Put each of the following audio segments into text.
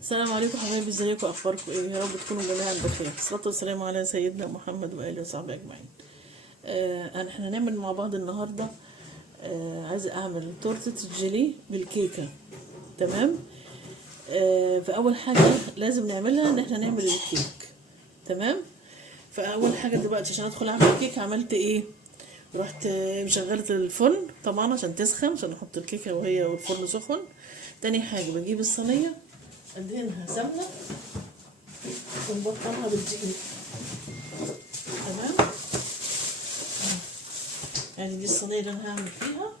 السلام عليكم حبايبي، ازيكم؟ اخباركم ايه؟ يا رب تكونوا جميعا بخير. الصلاه والسلام على سيدنا محمد واله وصحبه اجمعين. احنا هنعمل مع بعض النهارده. عايزه اعمل تورته الجيلي بالكيكه. تمام. فاول حاجه لازم نعملها ان احنا نعمل الكيك. تمام. فاول حاجه دلوقتي عشان ادخل اعمل الكيك عملت ايه؟ رحت مشغلة الفرن طبعا عشان تسخن، عشان احط الكيكه وهي والفرن سخن. تاني حاجه بجيب الصينيه، ادهنها سمنه ونبطنها بالدقيق. تمام. يعني دي الصينيه اللي انا هعمل فيها.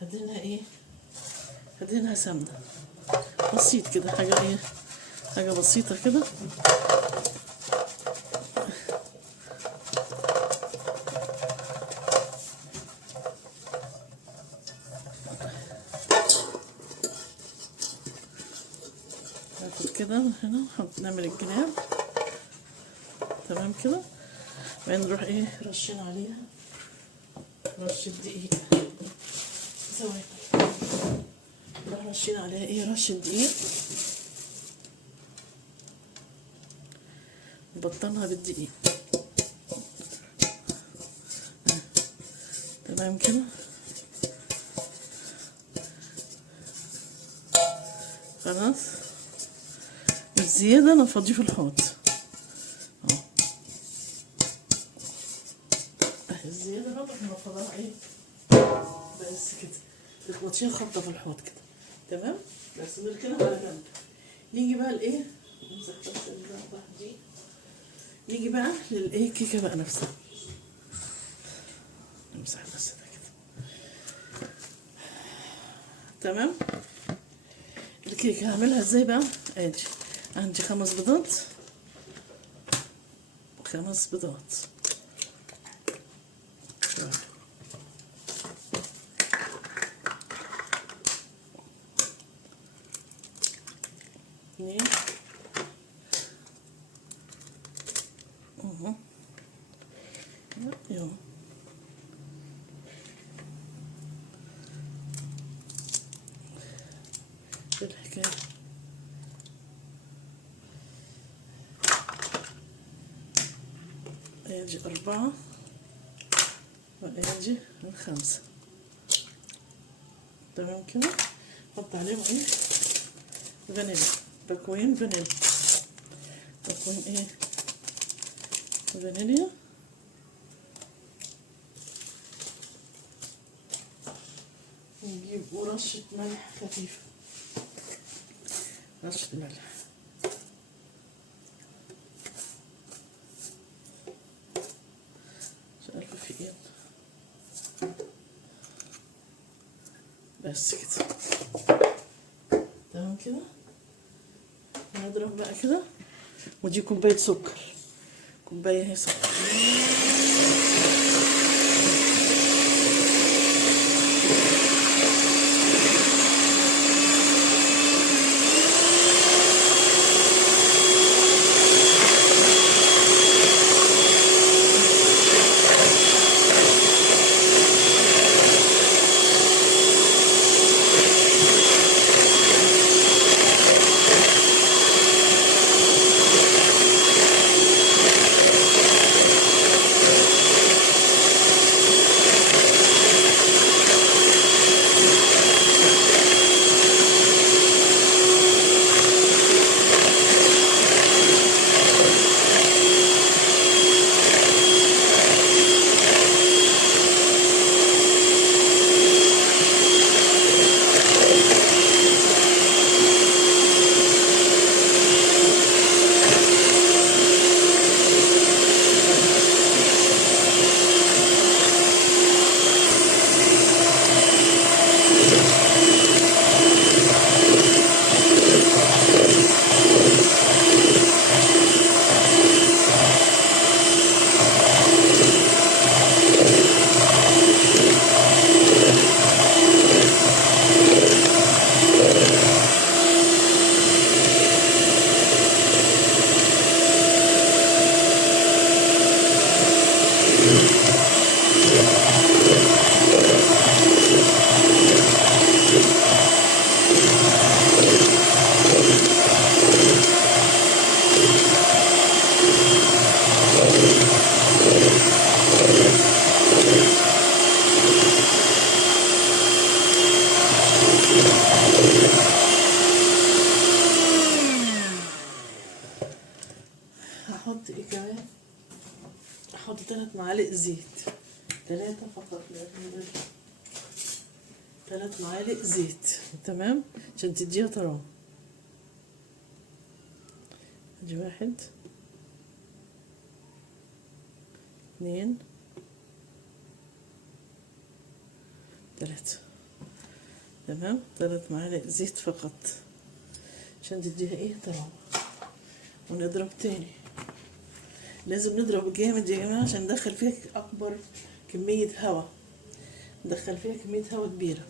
هدهنها ايه؟ هدهنها سمنه بسيط كده، حاجه ايه، حاجه بسيطه كده. ناخد كده هنا نعمل الجناب. تمام كده. بعدين نروح ايه رشين عليها رشه دقيق. ثواني. نروح رشين عليها ايه رشه دقيق، نبطنها بالدقيق. تمام كده. خلاص. الزيادة انا افضيه في الحوض. الزيادة برضه احنا نفضها ايه بس كده، تخبطيها خبطة في الحوض كده. تمام. بس نركنها على جنب. نيجي بقى لايه، نمسح بس البقى دي. نيجي بقى للايه كيكة بقى نفسها. نمسح بس ده كده. تمام. الكيكة هعملها ازاي بقى؟ ادي عندي 5 بيضات. 5 بيضات. اثنين. اهو. يلا. الحكاية ادي 4 وادي 5. تمام كده. نحط عليهم ايه فانيليا، باكوين فانيليا، باكوين ايه فانيليا. نجيب ورشة ملح خفيفة، رشة ملح. مش عارفة في ايه. بس كده. تمام كده. هنضرب بقى كده. ودي كوباية سكر، كوباية اهي سكر. معالق زيت، 3 فقط، 3 معالق زيت. تمام، عشان تديها طعم. ادي 1 2 3. تمام، 3 معالق زيت فقط عشان تديها ايه طعم. ونضرب تاني، لازم نضرب جامد يا جماعة عشان ندخل فيها أكبر كمية هواء، ندخل فيها كمية هواء كبيرة.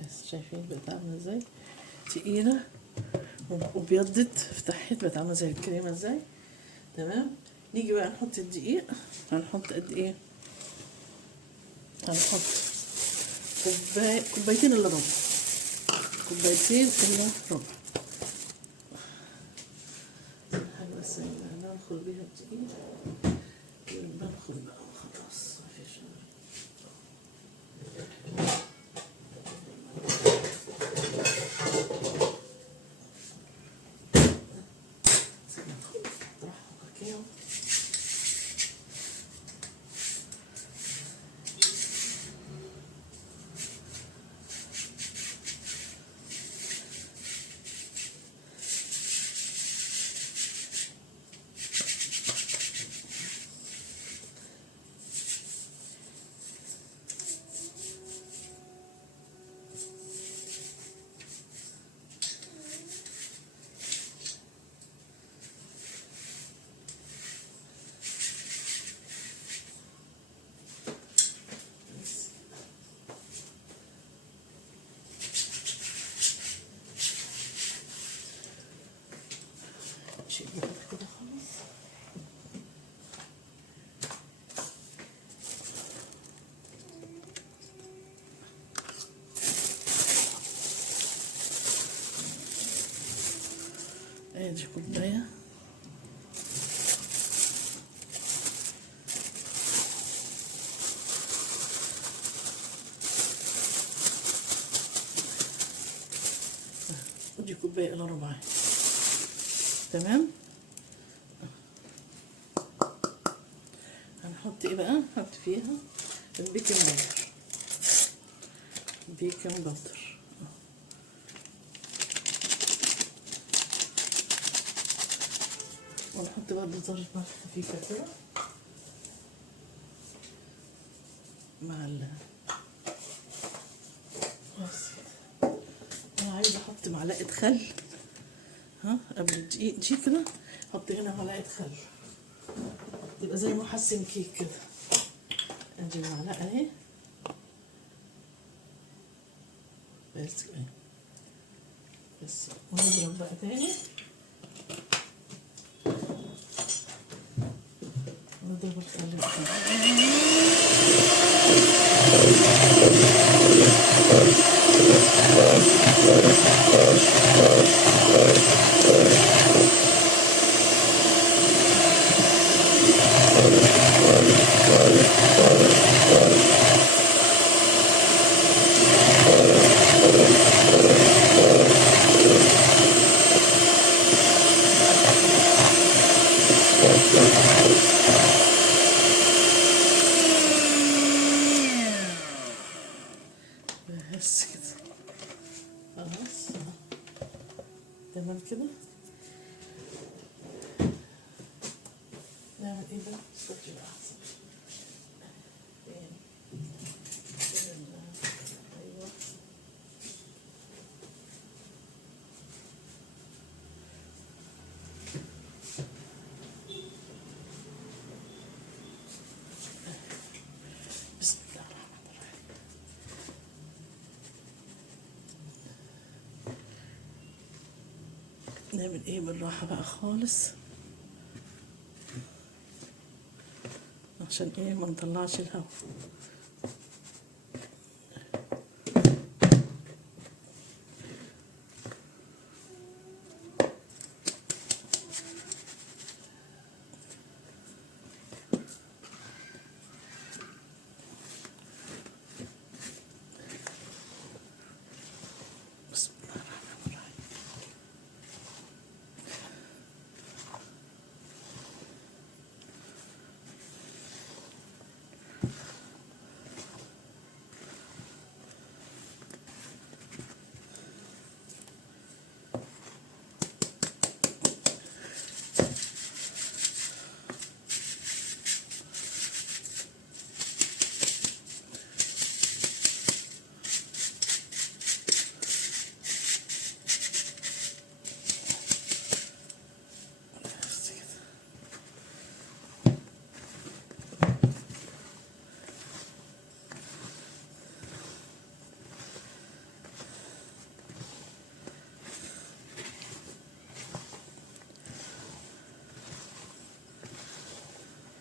بس شايفين بقت عاملة ازاي تقيلة وبيضت، فتحت بقت عاملة زي الكريمة ازاي. تمام، نيجي بقى نحط الدقيق. هنحط قد ايه؟ هنحط كوبايتين الا ربع، كوبايتين الا ربع. حاجة بس ندخل بيها الدقيق وندخل بقى خلاص مفيش. شيء كده خالص. ادي كوباية. ادي كوباية الا ربع. تمام، هنحط ايه بقى؟ نحط فيها البيكنج باودر، بيكنج باودر. ونحط برضه ذرة ملح خفيفة كده مع بس كده. انا عايزة احط معلقة خل، ها، قبل الدقيق دي كده حط هنا معلقة خل، يبقى زي محسن كيك كده. ادي المعلقة اهي، بس كده. بس ونضرب بقى تاني، ونضرب الخل تاني. بس كده خلاص. تمام كده. كمان ايه ده استرجل احسن. ايوه بسم الله الرحمن الرحيم. نعمل ايه بالراحة بقى خالص عشان ايه ما نطلعش الهواء. بسم الله الرحمن الرحيم.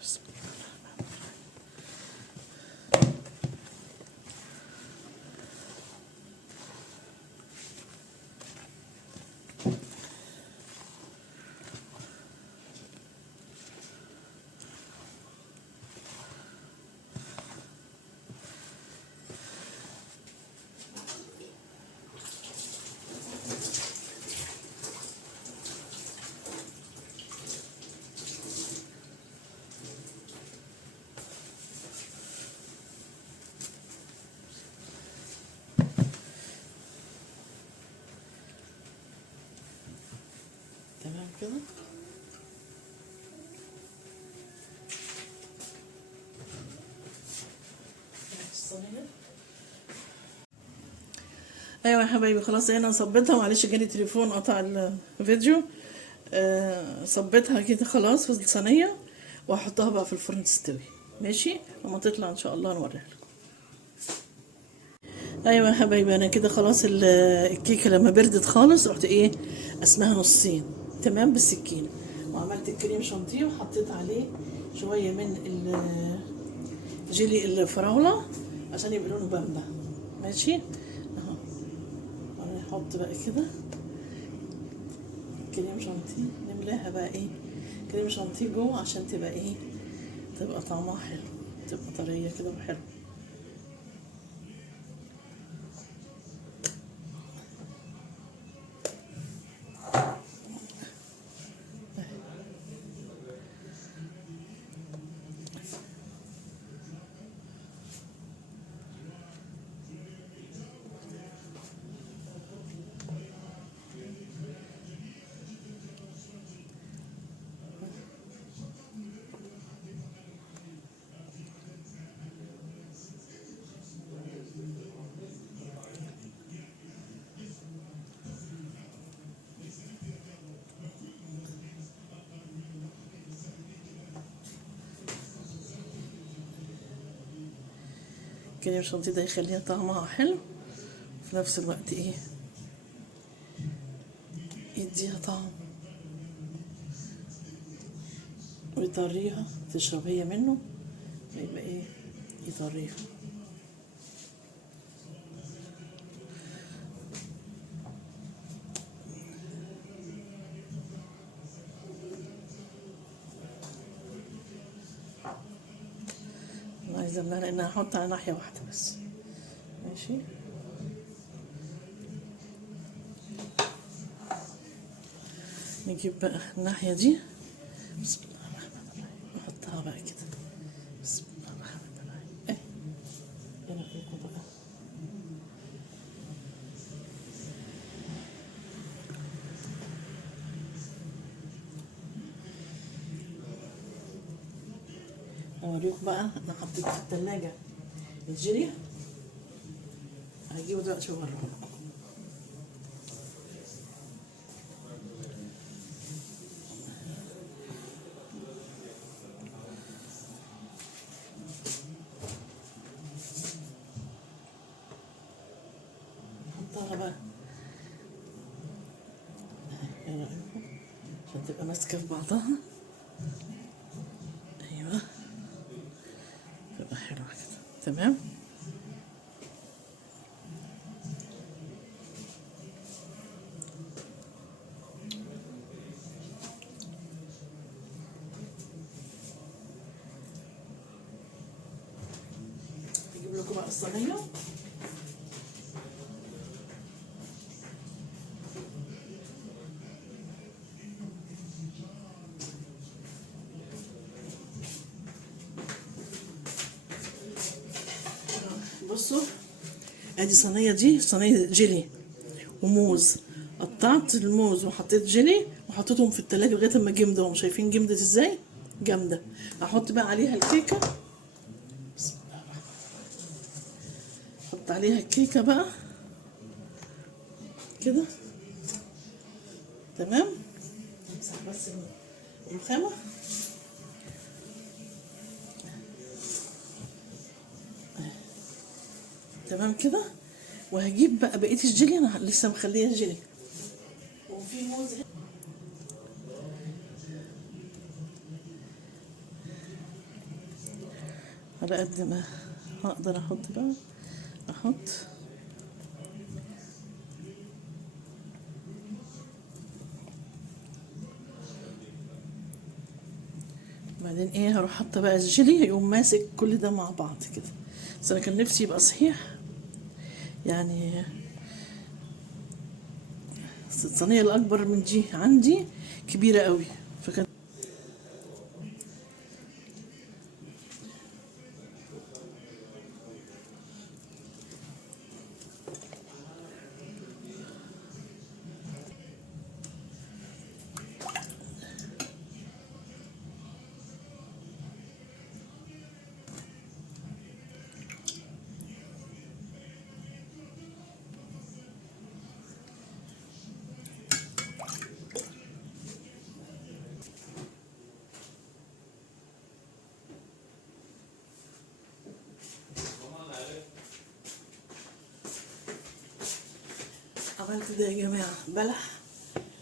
بسم الله الرحمن تمام كده. ايوه يا حبايبي خلاص انا صبيتها، معلش جالي تليفون قطع الفيديو. صبيتها كده خلاص في الصينيه وهحطها بقى في الفرن تستوي. ماشي لما تطلع ان شاء الله نوريها لكم. ايوه يا حبايبي انا كده خلاص الكيكه لما بردت خالص رحت ايه قسمها نصين تمام بالسكينه، وعملت الكريم شانتيه وحطيت عليه شويه من جيلي الفراوله عشان يبقى لونه بامبا. ماشي اهو. نحط بقى كده كريم شانتيه، نملاها بقى ايه كريم شانتيه جوه عشان تبقى ايه تبقى طعمها حلو، تبقى طريه كده وحلو. الكريم شانتيه ده يخليها طعمها حلو في نفس الوقت ايه يديها طعم ويطريها، تشرب هي منه يبقى ايه يطريها. انا عايزه انها احط على ناحيه واحده بس. ماشي نجيب بقى الناحيه دي. بسم الله الرحمن الرحيم نحطها بقى كده. بسم الله الرحمن الرحيم ايه يلا فيكم بقى. هوريكم بقى انا حطيت في التلاجة الجيلي، هجيبه دلوقتي واوريه. نحطها بقى ايه رأيكم عشان تبقى ماسكة في بعضها. ايوه تبقى حلوة كده تمام. اجيب لكم بقى الصينية. بصوا ادي صينية، دي صينية جيلي وموز. قطعت الموز وحطيت جيلي وحطيتهم في التلاجة لغاية اما جمدهم. شايفين جمدت ازاي؟ جامدة. احط بقى عليها الكيكة. بسم الله الرحمن الرحيم. احط عليها الكيكة بقى كده تمام. امسح بس الرخامة. تمام كده. وهجيب بقى بقية الجيلي، انا لسه مخليه الجيلي وفي موز على قد ما هقدر احط بقى احط. بعدين ايه هروح حاطه بقى الجيلي يقوم ماسك كل ده مع بعض كده. بس انا كان نفسي يبقى صحيح يعني. الصينيه الاكبر من دي عندي كبيره قوي فكانت عملت ده يا جماعه بلح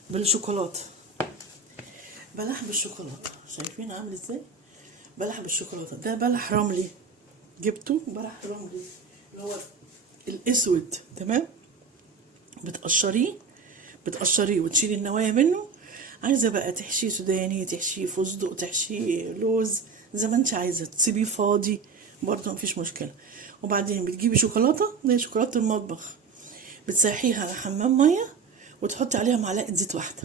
بالشوكولاته. بلح بالشوكولاته شايفين عامل ازاي؟ بلح بالشوكولاته. ده بلح رملي، جبته بلح رملي اللي هو الاسود تمام. بتقشريه وتشيلي النوايا منه. عايزه بقى تحشيه سوداني، تحشيه فستق، تحشيه لوز، زي ما انت عايزه. تسيبيه فاضي برضه مفيش مشكله. وبعدين بتجيبي شوكولاته زي شوكولاته المطبخ، بتسيحيها على حمام ميه وتحطي عليها معلقه زيت واحده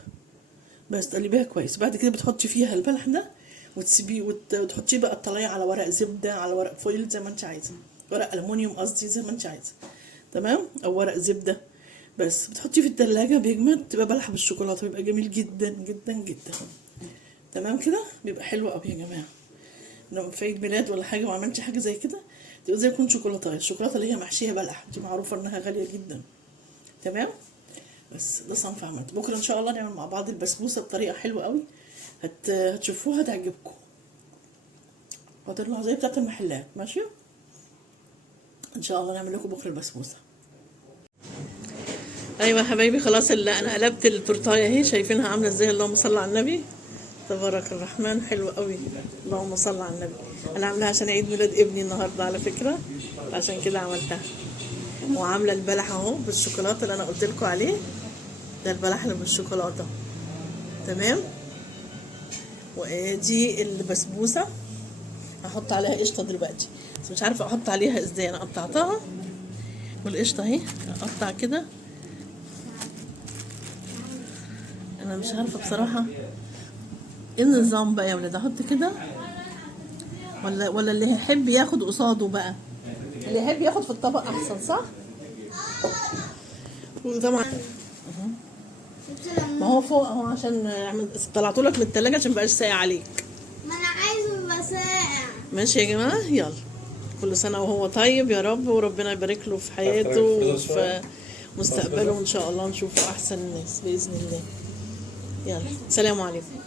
بس، تقلبيها كويس. بعد كده بتحطي فيها البلح ده وتسيبيه وتحطيه بقى تطلعيه على ورق زبده، على ورق فويل زي ما انت عايزه، ورق الومنيوم قصدي زي ما انت عايزه تمام، او ورق زبده. بس بتحطيه في التلاجة بيجمد، تبقى بلح بالشوكولاته، بيبقى جميل جدا جدا جدا تمام كده. بيبقى حلو قوي يا جماعه. لو في عيد ميلاد ولا حاجه وعملتي حاجه زي كده تبقى زي يكون شوكولاته. الشوكولاته اللي هي محشيه بلح دي معروفه انها غاليه جدا تمام. بس ده صنف عملت. بكره ان شاء الله نعمل مع بعض البسبوسه بطريقه حلوه قوي، هتشوفوها تعجبكم، هتطلع زي بتاعت المحلات. ماشي ان شاء الله نعمل لكم بكره البسبوسه. ايوه يا حبايبي خلاص. اللي انا قلبت التورتايه اهي، شايفينها عامله ازاي؟ اللهم صل على النبي، تبارك الرحمن، حلو قوي. اللهم صل على النبي. انا عاملاها عشان عيد ميلاد ابني النهارده على فكره، عشان كده عملتها. وعامله البلح اهو بالشوكولاته اللي انا قلت لكم عليه، ده البلح اللي بالشوكولاته تمام. ودي البسبوسه هحط عليها قشطه دلوقتي، بس مش عارفه احط عليها ازاي. انا قطعتها والقشطه اهي، اقطع كده. انا مش عارفه بصراحه ايه النظام بقى يا ولاد، احط كده ولا اللي يحب ياخد قصاده بقى، اللي يحب ياخد في الطبق احسن صح. وطبعا ما هو فوق اهو عشان طلعته لك من التلاجة عشان مبقاش ساقع عليك. ما انا عايزه يبقى ساقع. ماشي يا جماعة، يلا. كل سنة وهو طيب يا رب، وربنا يبارك له في حياته وفي مستقبله، وإن شاء الله نشوفه أحسن الناس بإذن الله. يلا، سلام عليكم.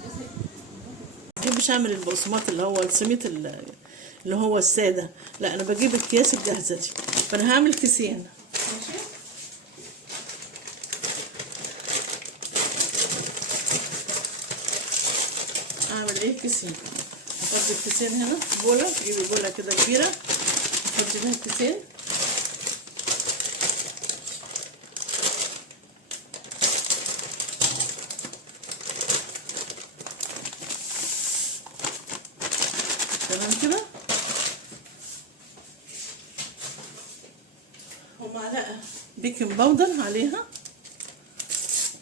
ما بحبش أعمل البقسماط اللي هو السميط اللي هو السادة، لا أنا بجيب الأكياس الجاهزة دي، فأنا هعمل كيسين. ماشي. أعمل إيه؟ كيسين. هحط الكيسين هنا في بولة، تجيبي بولة كده كبيرة تحطي فيها الكيسين. تمام كده. ومعلقة بيكنج باودر عليها،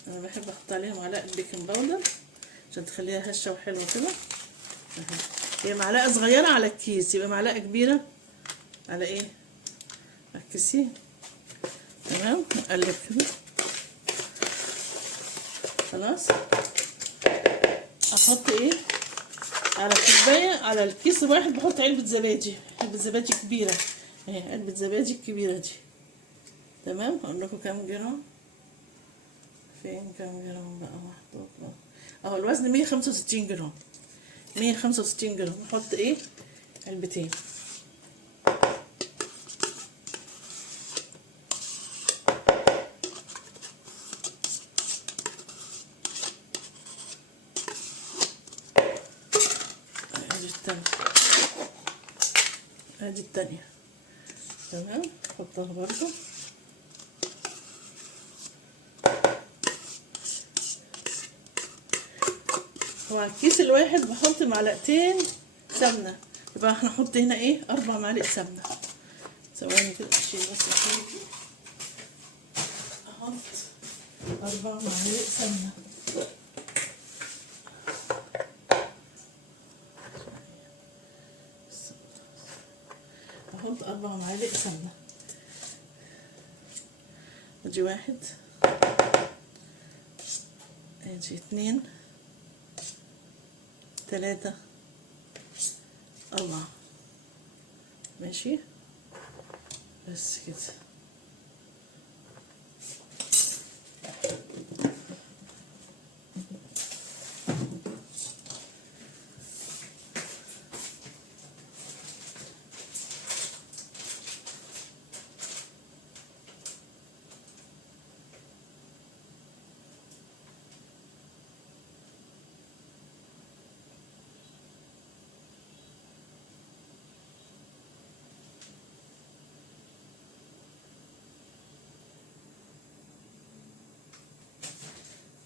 أنا بحب أحط عليها معلقة بيكنج باودر عشان تخليها هشة وحلوة كده. هي معلقة صغيرة على الكيس، يبقى معلقة كبيرة على ايه؟ على الكيسين. تمام. نقلب كده. خلاص. احط ايه على كوباية، على الكيس الواحد بحط علبة زبادي، علبة زبادي كبيرة اهي، علبة زبادي الكبيرة دي. تمام. هقول لكم كام جرام، فين كام جرام بقى محطوط اهو. الوزن 165 جرام، 165 جرام. نحط ايه؟ علبتين. ادي التانية، ادي التانية. تمام. نحطها برضو. وعلى الكيس الواحد بحط معلقتين سمنة، يبقى احنا نحط هنا ايه؟ 4 معالق سمنة. ثواني كده اشيل بس الحاجة. احط 4 معالق سمنة. احط 4 معالق سمنة. ادي 1، ادي 2، 3، 4. ماشي. بس كده.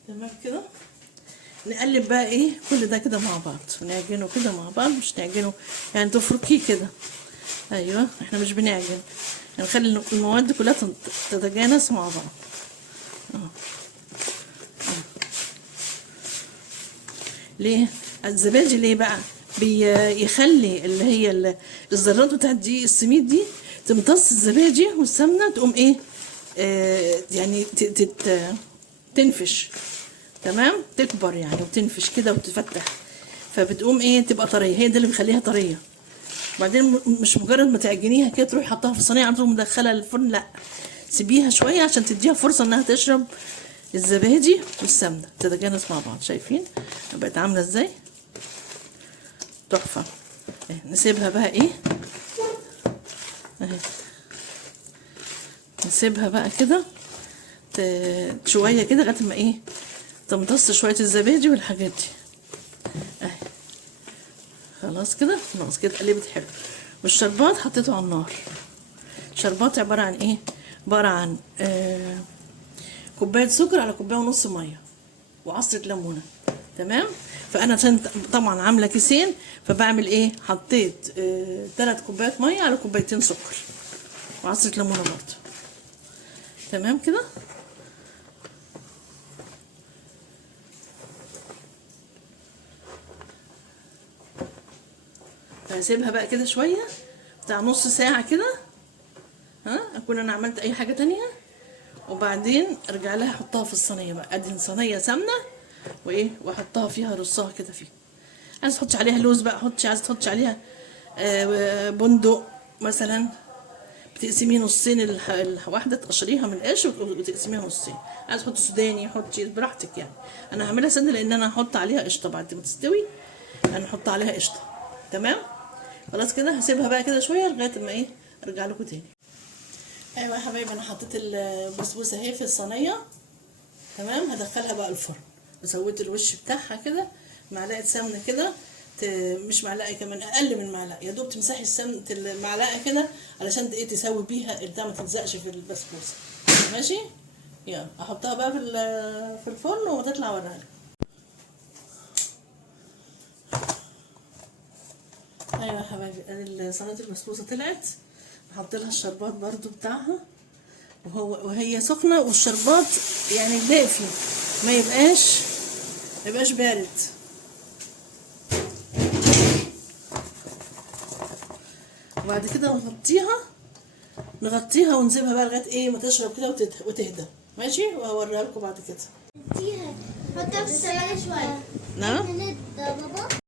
تمام كده. نقلب بقى ايه كل ده كده مع بعض، نعجنه كده مع بعض، مش نعجنه يعني تفركيه كده. ايوه، احنا مش بنعجن، نخلي المواد كلها تتجانس مع بعض. ليه الزبادي؟ ليه بقى؟ بيخلي اللي هي الذرات بتاعت دي السميد دي تمتص الزبادي والسمنه، تقوم ايه؟ يعني تنفش. تمام. تكبر يعني وتنفش كده وتفتح، فبتقوم ايه؟ تبقى طريه. هي ده اللي بيخليها طريه. وبعدين مش مجرد ما تعجنيها كده تروحي حطها في الصينيه على طول مدخلها الفرن، لا، سيبيها شويه عشان تديها فرصه انها تشرب الزبادي والسمنه تتجانس مع بعض. شايفين بقت عامله ازاي؟ تحفه. نسيبها بقى ايه اهي، نسيبها بقى كده شويه كده لغايه ما ايه؟ تمتص شويه الزبادي والحاجات دي اهي. خلاص كده، خلاص كده قلبت حلو. والشربات حطيته على النار. الشربات عباره عن ايه؟ عباره عن كوبايه سكر على كوبايه ونص ميه وعصره ليمونه. تمام. فانا عشان طبعا عامله كيسين، فبعمل ايه؟ حطيت 3 كوبايات ميه على كوبايتين سكر وعصره ليمونه برضه. تمام كده. هسيبها بقى كده شويه بتاع نص ساعه كده، اكون انا عملت اي حاجه تانية، وبعدين ارجع لها احطها في الصينيه بقى. ادهن صينيه سمنه وايه، واحطها فيها رصها كده فيه. عايز تحطي عليها لوز بقى حطي، عايز تحطي عليها بندق مثلا، بتقسميه نصين، الواحده تقشريها من القش وتقسميها نصين. عايز تحطي سوداني حطي براحتك يعني. انا هعملها سنه لان انا هحط عليها قشطه بعد ما تستوي، انا هحط عليها قشطه. تمام. خلاص كده هسيبها بقى كده شويه لغايه ما ايه ارجع لكم تاني. ايوه يا حبايبي انا حطيت البسبوسه اهي في الصينيه. تمام. هدخلها بقى الفرن. سويت الوش بتاعها كده، معلقه سمنه كده، مش معلقه، كمان اقل من معلقه، يا دوب تمسحي السمنه المعلقه كده علشان ايه تسوي بيها البتاع ما تلزقش في البسبوسه. ماشي. يلا احطها بقى في الفرن وتطلع اوريها لكم. ايوه يا حبايبي صينيه البسبوسه طلعت. هحط لها الشربات برضو بتاعها وهي سخنه، والشربات يعني دافي، ما يبقاش بارد. وبعد كده نغطيها ونسيبها بقى لغايه ايه ما تشرب كده وتهدى. ماشي. وهوريها لكم بعد كده. حطها في الثلاجة شوية. نعم. بابا